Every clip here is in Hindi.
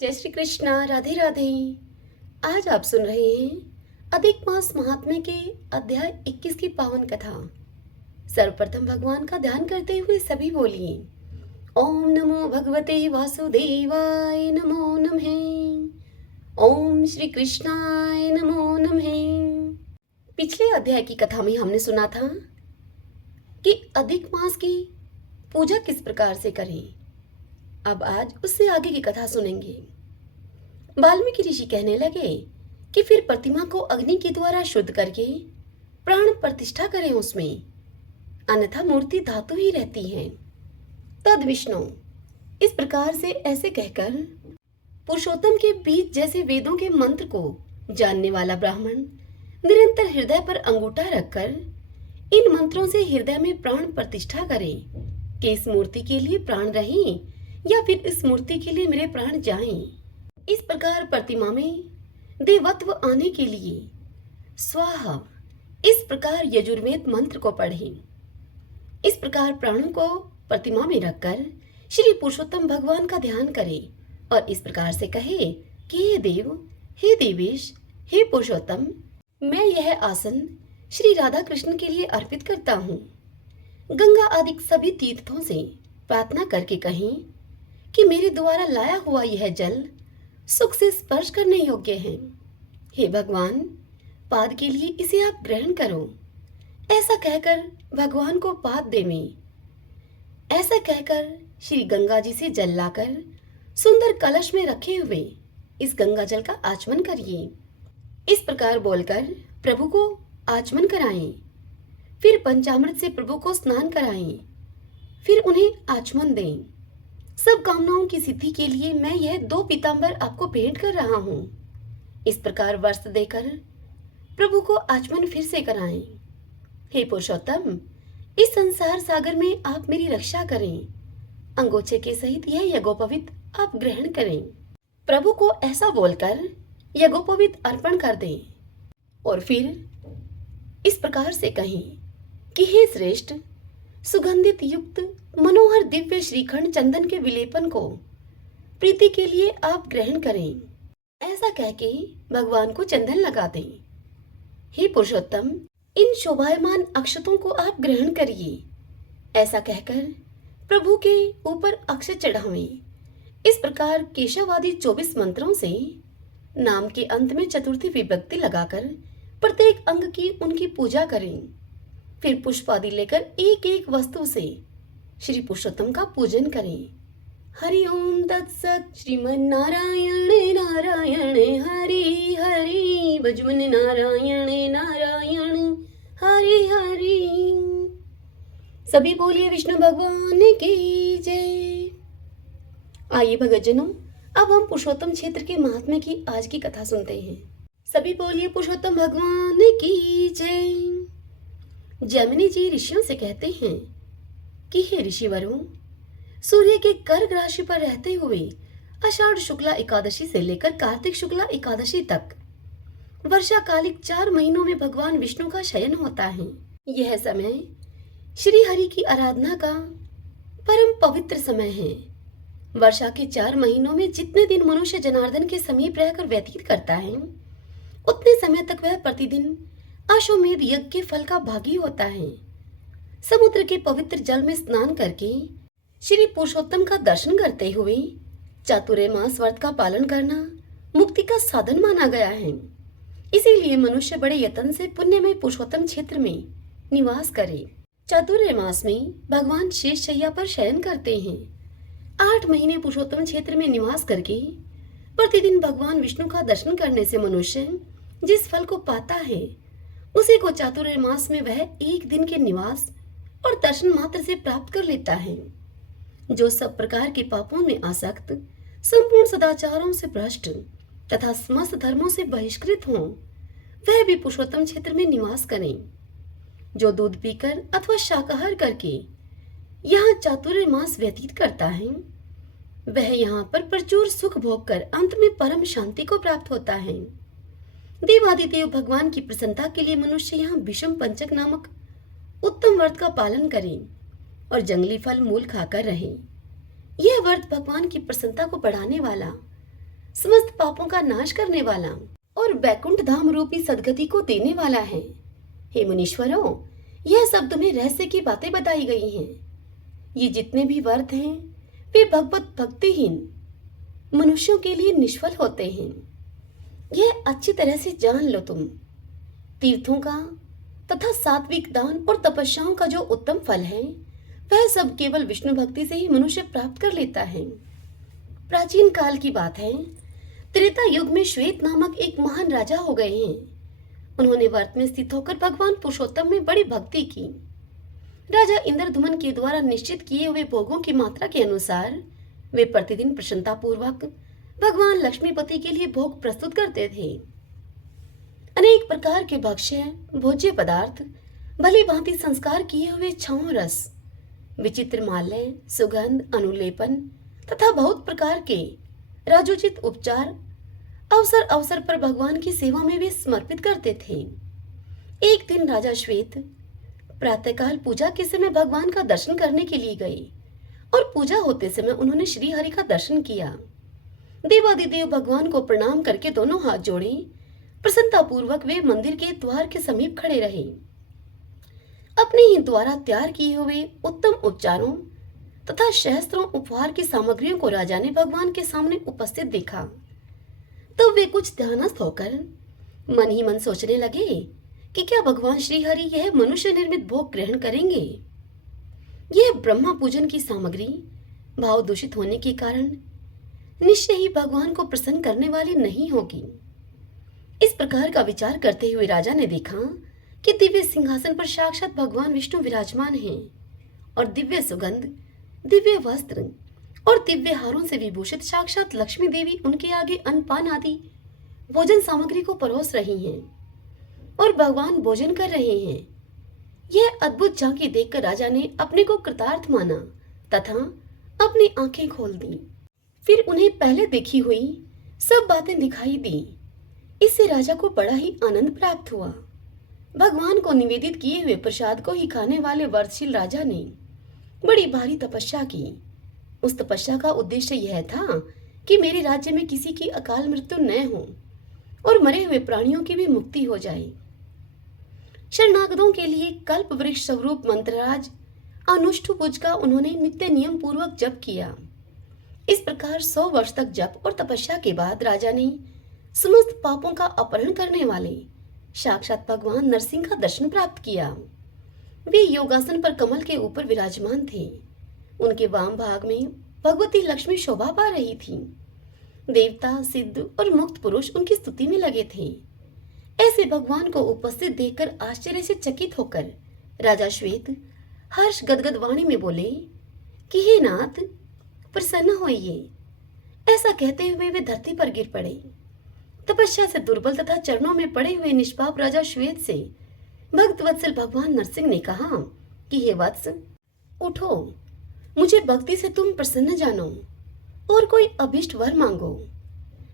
जय श्री कृष्णा। राधे राधे। आज आप सुन रहे हैं अधिक मास महात्म्य के अध्याय 21 की पावन कथा। सर्वप्रथम भगवान का ध्यान करते हुए सभी बोलिए ओम नमो भगवते वासुदेवाय नमो नमः। ओम श्री कृष्णाय नमो नमः। पिछले अध्याय की कथा में हमने सुना था कि अधिक मास की पूजा किस प्रकार से करें। अब आज उससे आगे की कथा सुनेंगे। वाल्मीकि ऋषि कहने लगे कि फिर प्रतिमा को अग्नि के द्वारा शुद्ध करके प्राण प्रतिष्ठा करें उसमें, अन्यथा मूर्ति धातु ही रहती है। तद विष्णु इस प्रकार से ऐसे कहकर पुरुषोत्तम के बीज जैसे वेदों के मंत्र को जानने वाला ब्राह्मण निरंतर हृदय पर अंगूठा रखकर इन मंत्रों से हृदय में प्राण प्रतिष्ठा करे कि इस मूर्ति के लिए प्राण रहें या फिर इस मूर्ति के लिए मेरे प्राण जाएं। इस प्रकार प्रतिमा में देवत्व आने के लिए स्वाहा इस प्रकार यजुर्वेद मंत्र को पढ़ें। इस प्रकार प्राणों को प्रतिमा में रखकर श्री पुरुषोत्तम भगवान का ध्यान करें और इस प्रकार से कहे कि हे देव, हे देवेश, हे पुरुषोत्तम, मैं यह आसन श्री राधा कृष्ण के लिए अर्पित करता हूँ। गंगा आदि सभी तीर्थों से प्रार्थना करके कहें कि मेरे द्वारा लाया हुआ यह जल सुख से स्पर्श करने योग्य है। हे भगवान, पाद के लिए इसे आप ग्रहण करो। ऐसा कहकर भगवान को पाद देवें। ऐसा कहकर श्री गंगा जी से जल लाकर सुंदर कलश में रखे हुए इस गंगा जल का आचमन करिए। इस प्रकार बोलकर प्रभु को आचमन कराएं। फिर पंचामृत से प्रभु को स्नान कराएं। फिर उन्हें आचमन दें। सब कामनाओं की सिद्धि के लिए मैं यह 2 पीतांबर आपको भेंट कर रहा हूँ। इस प्रकार वस्त्र देकर प्रभु को आचमन फिर से कराएं। हे पुरुषोत्तम, इस संसार सागर में आप मेरी रक्षा करें। अंगोछे के सहित यह यज्ञोपवीत आप ग्रहण करें। प्रभु को ऐसा बोलकर यज्ञोपवीत अर्पण कर दें और फिर इस प्रकार से कहें कि हे श्रेष्ठ, सुगंधित युक्त मनोहर दिव्य श्रीखंड चंदन के विलेपन को प्रीति के लिए आप ग्रहण करें। ऐसा कह के भगवान को चंदन लगा दें। हे पुरुषोत्तम, इन शोभायमान अक्षतों को आप ग्रहण करिए। ऐसा कहकर प्रभु के ऊपर अक्षत चढ़ावें। इस प्रकार केशवादि 24 मंत्रों से नाम के अंत में चतुर्थी विभक्ति लगाकर प्रत्येक अंग की उनकी पूजा करें। फिर पुष्प आदि लेकर एक एक वस्तु से श्री पुरुषोत्तम का पूजन करें। हरि ओम तत्सत। श्रीमन्नारायण नारायण हरि हरि, भजमन नारायण नारायण हरि हरि। सभी बोलिए विष्णु भगवान की जय। आइए भगतजनों, अब हम पुरुषोत्तम क्षेत्र के महात्म्य की आज की कथा सुनते हैं। सभी बोलिए पुरुषोत्तम भगवान की जय। जैमिनी जी ऋषियों से कहते हैं कि हे ऋषिवरों, सूर्य के कर्क राशि पर रहते हुए आषाढ़ शुक्ला एकादशी से लेकर कार्तिक शुक्ला एकादशी तक वर्षाकालिक 4 महीनों में भगवान विष्णु का शयन होता है। यह समय श्री हरि की आराधना का परम पवित्र समय है। वर्षा के 4 महीनों में जितने दिन मनुष्य जनार्दन के समीप रहकर व्यतीत करता है, उतने समय तक वह प्रतिदिन अश्वमेध यज्ञ के फल का भागी होता है। समुद्र के पवित्र जल में स्नान करके श्री पुरुषोत्तम का दर्शन करते हुए चातुर्मास व्रत का पालन करना मुक्ति का साधन माना गया है। इसीलिए मनुष्य बड़े यत्न से पुण्यमय पुरुषोत्तम क्षेत्र में निवास करे। चातुर्मास में भगवान शेष शैया पर शयन करते हैं। 8 महीने पुरुषोत्तम क्षेत्र में निवास करके प्रतिदिन भगवान विष्णु का दर्शन करने से मनुष्य जिस फल को पाता है, उसी को चातुर्मास में वह 1 दिन के निवास और दर्शन मात्र से प्राप्त कर लेता है। जो सब प्रकार के पापों में आसक्त, संपूर्ण सदाचारों से भ्रष्ट तथा समस्त धर्मों से बहिष्कृत हों, वह भी पुरुषोत्तम क्षेत्र में निवास करें। जो दूध पीकर अथवा शाकाहार करके यहाँ चातुर्मास व्यतीत करता है, वह यहाँ पर प्रचुर सुख भोग कर अंत में परम शांति को प्राप्त होता है। देवादिदेव भगवान की प्रसन्नता के लिए मनुष्य यहाँ विषम पंचक नामक उत्तम व्रत का पालन करें और जंगली फल मूल खाकर रहें। यह व्रत भगवान की प्रसन्नता को बढ़ाने वाला समस्त पापों का नाश करने वाला और बैकुंठ धाम रूपी सदगति को देने वाला है। हे मुनीश्वरों, यह सब तुम्हें रहस्य की बातें बताई गई हैं। ये जितने भी व्रत हैं वे भगवत भक्तिहीन मनुष्यों के लिए निष्फल होते हैं। यह अच्छी तरह से जान लो तुम। तीर्थों का तथा सात्विक दान और तपस्याओं का जो उत्तम फल है वह सब केवल विष्णु भक्ति से ही मनुष्य प्राप्त कर लेता है। प्राचीन काल की बात है, त्रेता युग में श्वेत नामक एक महान राजा हो गए हैं। उन्होंने व्रत में स्थित होकर भगवान पुरुषोत्तम में बड़ी भक्ति की। राजा इंद्रधुमन के द्वारा निश्चित किए हुए भोगों की मात्रा के अनुसार वे प्रतिदिन प्रसन्नता पूर्वक भगवान लक्ष्मीपति के लिए भोग प्रस्तुत करते थे। अनेक प्रकार के भक्ष्य भोज्य पदार्थ, भली भांति संस्कार किए हुए छाओ रस, विचित्र माल्य, सुगंध, अनुलेपन तथा बहुत प्रकार के राजोचित उपचार अवसर अवसर पर भगवान की सेवा में वे समर्पित करते थे। एक दिन राजा श्वेत प्रातःकाल पूजा के समय भगवान का दर्शन करने के लिए गए और पूजा होते समय उन्होंने श्री हरि का दर्शन किया। देवादिदेव भगवान को प्रणाम करके दोनों हाथ जोड़े प्रसन्नता पूर्वक वे मंदिर के द्वार के समीप खड़े रहे। अपने ही द्वारा तैयार किए हुए उत्तम उपचारों तथा सहस्त्रों उपहार की सामग्रियों को राजा ने भगवान के सामने उपस्थित देखा। तब वे कुछ ध्यानस्थ होकर मन ही मन सोचने लगे कि क्या भगवान श्री हरि यह मनुष्य निर्मित भोग ग्रहण करेंगे। यह ब्रह्मा पूजन की सामग्री भाव दूषित होने के कारण निश्चय ही भगवान को प्रसन्न करने वाली नहीं होगी। इस प्रकार का विचार करते हुए राजा ने देखा कि दिव्य सिंहासन पर साक्षात भगवान विष्णु विराजमान हैं और दिव्य सुगंध, दिव्य वस्त्र और दिव्य हारों से विभूषित साक्षात लक्ष्मी देवी उनके आगे अन्नपान आदि भोजन सामग्री को परोस रही हैं और भगवान भोजन कर रहे हैं। यह अद्भुत झांकी देखकर राजा ने अपने को कृतार्थ माना तथा अपनी आंखें खोल दी। फिर उन्हें पहले देखी हुई सब बातें दिखाई दी। इससे राजा को बड़ा ही आनंद प्राप्त हुआ। भगवान को निवेदित किए हुए प्रसाद को ही खाने वाले व्रतशील राजा ने बड़ी भारी तपस्या की। उस तपस्या का उद्देश्य यह था कि मेरे राज्य में किसी की अकाल मृत्यु न हो और मरे हुए प्राणियों की भी मुक्ति हो जाए। शरणागतों के लिए कल्प वृक्ष स्वरूप मंत्रराज अनुष्ठुभुज का उन्होंने नित्य नियम पूर्वक जप किया। इस प्रकार 100 वर्ष तक जप और तपस्या के बाद राजा ने समस्त पापों का अपहरण करने वाले साक्षात भगवान नरसिंह का दर्शन प्राप्त किया। वे योगासन पर कमल के ऊपर विराजमान थे। उनके वाम भाग में भगवती लक्ष्मी शोभा पा रही थी। देवता, सिद्ध और मुक्त पुरुष उनकी स्तुति में लगे थे। ऐसे भगवान को उपस्थित देखकर आश्चर्य से चकित होकर राजा श्वेत हर्ष गदगद वाणी में बोले कि हे नाथ, प्रसन्न होइए। ऐसा कहते हुए वे धरती पर गिर पड़े। तपस्या से दुर्बल तथा चरणों में पड़े हुए निष्पाप राजा श्वेत से भक्त वत्सल भगवान नरसिंह ने कहा कि हे वत्स, उठो, मुझे भक्ति से तुम प्रसन्न जानो और कोई अभिष्ट वर मांगो।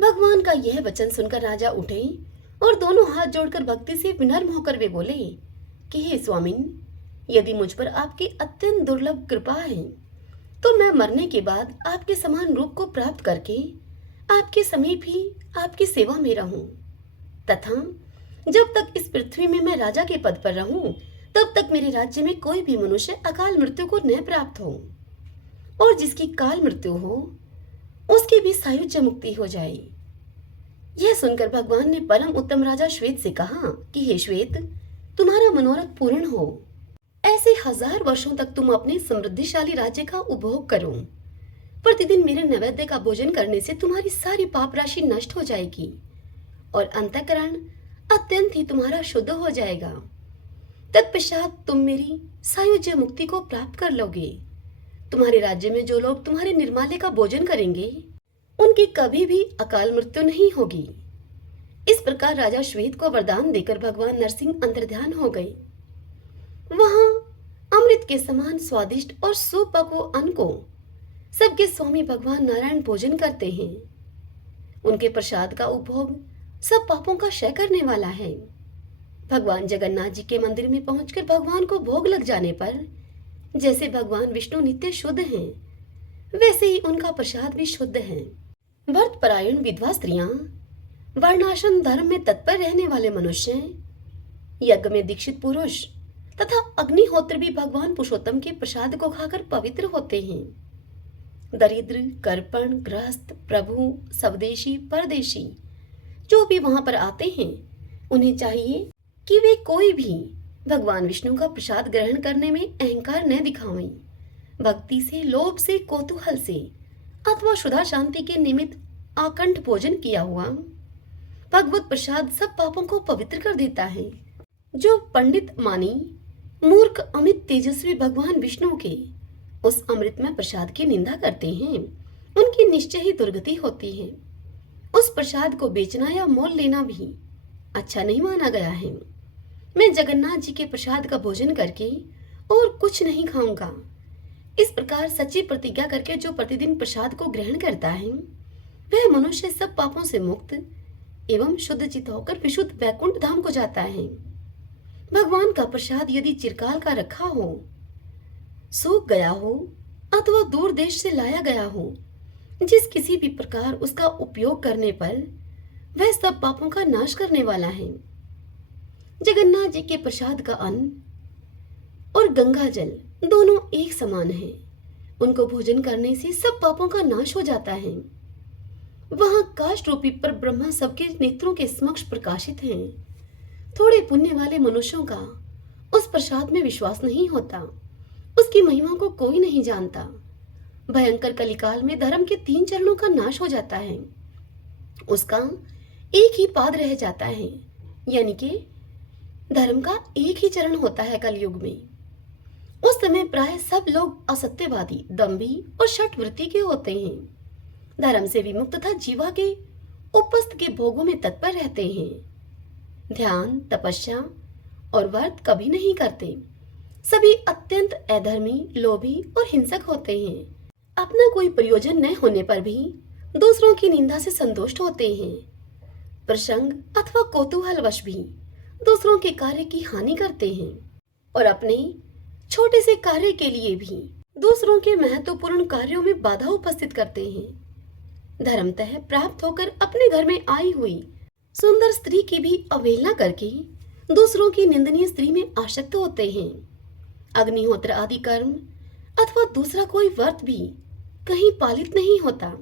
भगवान का यह वचन सुनकर राजा उठे और दोनों हाथ जोड़कर भक्ति से विनम्र होकर वे बोले कि हे स्वामिन, यदि मुझ पर आपकी अत्यंत दुर्लभ कृपा है तो मैं मरने के बाद आपके समान रूप को प्राप्त करके आपके समीप ही आपकी सेवा में रहूं तथा जब तक इस पृथ्वी में मैं राजा के पद पर रहूं तब तक मेरे राज्य में कोई भी मनुष्य अकाल मृत्यु को न प्राप्त हो और जिसकी काल मृत्यु हो उसकी भी सायुज्य मुक्ति हो जाए। यह सुनकर भगवान ने परम उत्तम राजा श्वेत से कहा कि हे श्वेत, तुम्हारा मनोरथ पूर्ण हो। ऐसे 1000 वर्षों तक तुम अपने समृद्धिशाली राज्य का उपभोग करो। प्रतिदिन मेरे नैवेद्य का भोजन करने से तुम्हारी सारी पाप राशि नष्ट हो जाएगी और अंतःकरण अत्यंत ही तुम्हारा शुद्ध हो जाएगा। तत्पश्चात तुम मेरी सायुज्य मुक्ति को प्राप्त कर लोगे। तुम्हारे राज्य में जो लोग तुम्हारे निर्माल्य का भोजन करेंगे उनकी कभी भी अकाल मृत्यु नहीं होगी। इस प्रकार राजा श्वेत को वरदान देकर भगवान नरसिंह अंतर्ध्यान हो गए। वहां अमृत के समान स्वादिष्ट और सुपक्व अन्न को सबके स्वामी भगवान नारायण भोजन करते हैं। उनके प्रसाद का उपभोग सब पापों का क्षय करने वाला है। भगवान जगन्नाथ जी के मंदिर में पहुंचकर भगवान को भोग लग जाने पर जैसे भगवान विष्णु नित्य शुद्ध हैं, वैसे ही उनका प्रसाद भी शुद्ध है। व्रत परायण विधवा स्त्रियां, वर्णाश्रम धर्म में तत्पर रहने वाले मनुष्य, यज्ञ में दीक्षित पुरुष तथा अग्निहोत्र भी भगवान पुरुषोत्तम के प्रसाद को खाकर पवित्र होते हैं। दरिद्र, कर्पण, गृहस्थ, प्रभु, स्वदेशी, परदेशी जो भी वहां पर आते हैं, उन्हें चाहिए कि वे कोई भी भगवान विष्णु का प्रसाद ग्रहण करने में अहंकार न दिखावें। भक्ति से, लोभ से, कौतूहल से अथवा शुद्धा शांति के निमित्त आकंठ भोजन किया हुआ भगवत प्रसाद सब पापों को पवित्र कर देता है। जो पंडित मानी, मूर्ख, अमित तेजस्वी भगवान विष्णु के उस अमृतमय प्रसाद की निंदा करते हैं, उनकी निश्चय ही दुर्गति होती है। उस प्रसाद को बेचना या मोल लेना भी अच्छा नहीं माना गया है। मैं जगन्नाथ जी के प्रसाद का भोजन करके और कुछ नहीं खाऊंगा, इस प्रकार सच्ची प्रतिज्ञा करके जो प्रतिदिन प्रसाद को ग्रहण करता है, वह मनुष्य सब पापों से मुक्त एवं शुद्ध चित्त होकर विशुद्ध वैकुंठ धाम को जाता है। भगवान का प्रसाद यदि चिरकाल का रखा हो, सूख गया हो अथवा दूर देश से लाया गया हो, जिस किसी भी प्रकार उसका उपयोग करने पर वह सब पापों का नाश करने वाला है। जगन्नाथ जी के प्रसाद का अन्न और गंगा जल दोनों एक समान है। उनको भोजन करने से सब पापों का नाश हो जाता है। वहां काष्ठ रूपी पर ब्रह्मा सबके नेत्रों के समक्ष प्रकाशित हैं। थोड़े पुण्य वाले मनुष्यों का उस प्रसाद में विश्वास नहीं होता, उसकी महिमा को कोई नहीं जानता। भयंकर कलिकाल में धर्म के 3 चरणों का नाश हो जाता है, उसका एक ही पाद रह जाता है, यानी कि धर्म का एक ही चरण होता है कलयुग में। उस समय प्राय सब लोग असत्यवादी, दंभी और शठवृत्ति के होते हैं। धर्म से विमुक्त तथा जीवा के उपस्थ के भोगों में तत्पर रहते हैं। ध्यान, तपस्या और व्रत कभी नहीं करते। सभी अत्यंत अधर्मी, लोभी और हिंसक होते हैं। अपना कोई प्रयोजन न होने पर भी दूसरों की निंदा से संतुष्ट होते हैं। प्रसंग अथवा कौतूहलवश भी दूसरों के कार्य की हानि करते हैं और अपने छोटे से कार्य के लिए भी दूसरों के महत्वपूर्ण कार्यों में बाधा उपस्थित करते हैं। धर्मतः प्राप्त होकर अपने घर में आई हुई सुंदर स्त्री की भी अवहेलना करके दूसरों की निंदनीय स्त्री में आसक्त होते हैं। अग्निहोत्र आदि कर्म अथवा दूसरा कोई व्रत भी कहीं पालित नहीं होता।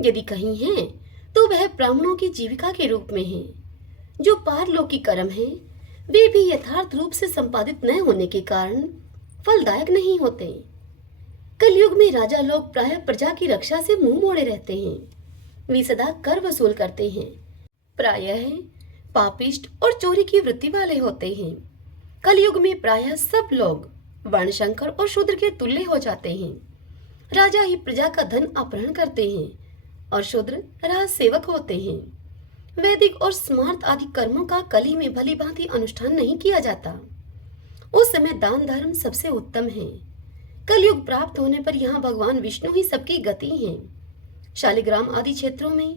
यदि कहीं है तो वह ब्राह्मणों की जीविका के रूप में है। जो पारलौकिक कर्म है वे भी यथार्थ रूप से संपादित न होने के कारण फलदायक नहीं होते। कलयुग में राजा लोग प्रायः प्रजा की रक्षा से मुंह मोड़े रहते हैं। वे सदा कर वसूल करते हैं, प्रायः पापिष्ट और चोरी की वृत्ति वाले होते हैं। कलयुग में प्रायः सब लोग वर्णशंकर और शूद्र के तुल्य हो जाते हैं। राजा ही प्रजा का धन अपहरण करते हैं और शूद्र राज सेवक होते हैं। वैदिक और स्मार्त आदि कर्मों का कली में भली भांति अनुष्ठान नहीं किया जाता। उस समय दान धर्म सबसे उत्तम है। कलयुग प्राप्त होने पर यहाँ भगवान विष्णु ही सबकी गति हैं। शालिग्राम आदि क्षेत्रों में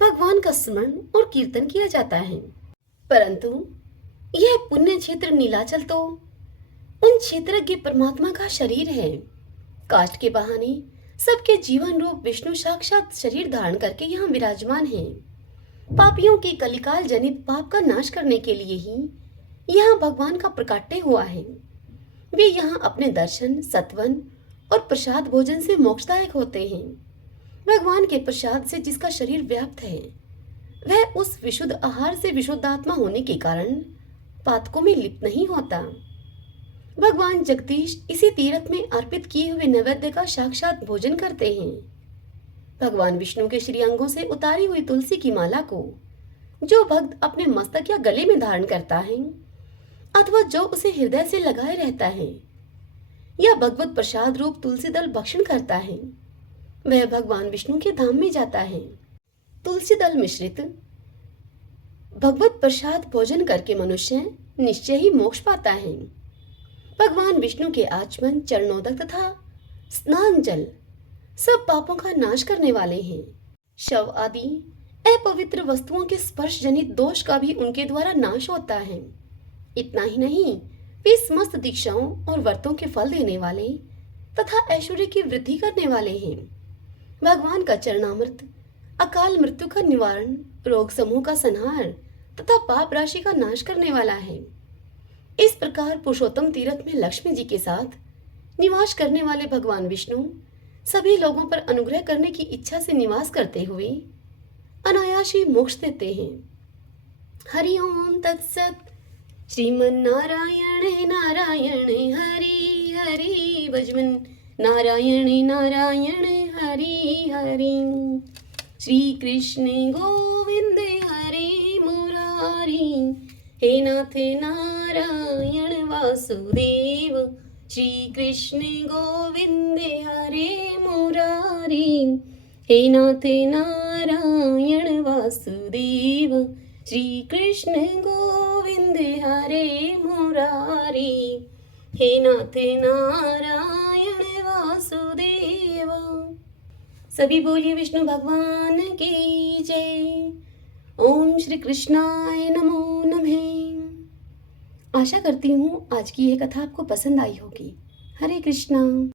भगवान का स्मरण और कीर्तन किया जाता है, परंतु यह पुण्य क्षेत्र नीलाचल तो उन क्षेत्रज्ञ परमात्मा का शरीर है। काष्ठ के बहाने सबके जीवन रूप विष्णु साक्षात शरीर धारण करके यहाँ विराजमान है। पापियों के कलिकाल जनित पाप का नाश करने के लिए ही यहाँ भगवान का प्रकाट्य हुआ है। वे यहाँ अपने दर्शन, सत्वन और प्रसाद भोजन से मोक्षदायक होते हैं। भगवान के प्रसाद से जिसका शरीर व्याप्त है वह उस विशुद्ध आहार से विशुद्ध आत्मा होने के कारण पातकों में लिप्त नहीं होता। भगवान जगदीश इसी तीर्थ में अर्पित किए हुए नैवेद्य का साक्षात भोजन करते हैं। भगवान विष्णु के श्री अंगों से उतारी हुई तुलसी की माला को जो भक्त अपने मस्तक या गले में धारण करता है अथवा जो उसे हृदय से लगाए रहता है या भगवत प्रसाद रूप तुलसी दल भक्षण करता है, वह भगवान विष्णु के धाम में जाता है। तुलसी दल मिश्रित भगवत प्रसाद भोजन करके मनुष्य निश्चय ही मोक्ष पाता है। भगवान विष्णु के आचमन, चरणोदक तथा स्नान जल सब पापों का नाश करने वाले हैं। शव आदि अपवित्र वस्तुओं के स्पर्श जनित दोष का भी उनके द्वारा नाश होता है। इतना ही नहीं, वे समस्त दीक्षाओं और व्रतों के फल देने वाले तथा ऐश्वर्य की वृद्धि करने वाले हैं। भगवान का चरणामृत अकाल मृत्यु का निवारण, रोग समूह का संहार तथा पाप राशि का नाश करने वाला है। इस प्रकार पुरुषोत्तम तीर्थ में लक्ष्मी जी के साथ निवास करने वाले भगवान विष्णु सभी लोगों पर अनुग्रह करने की इच्छा से निवास करते हुए अनायास ही मोक्ष देते हैं। हरि ओम तत्सत। श्रीमन्नारायण नारायण हरि हरि भजन नारायण नारायण हरि हरि। श्री कृष्ण गोविंद हरे मुरारी, हे नाथ नारायण वासुदेव। श्री कृष्ण गोविंद हरे मुरारी, हे नाथ नारायण वासुदेव। श्री कृष्ण गोविंद हरे मुरारी, हे नाथ नारायण वासुदेव। सभी बोलिए विष्णु भगवान की जय। ओम श्री कृष्णाय नमो नमः। आशा करती हूँ आज की यह कथा आपको पसंद आई होगी। हरे कृष्णा।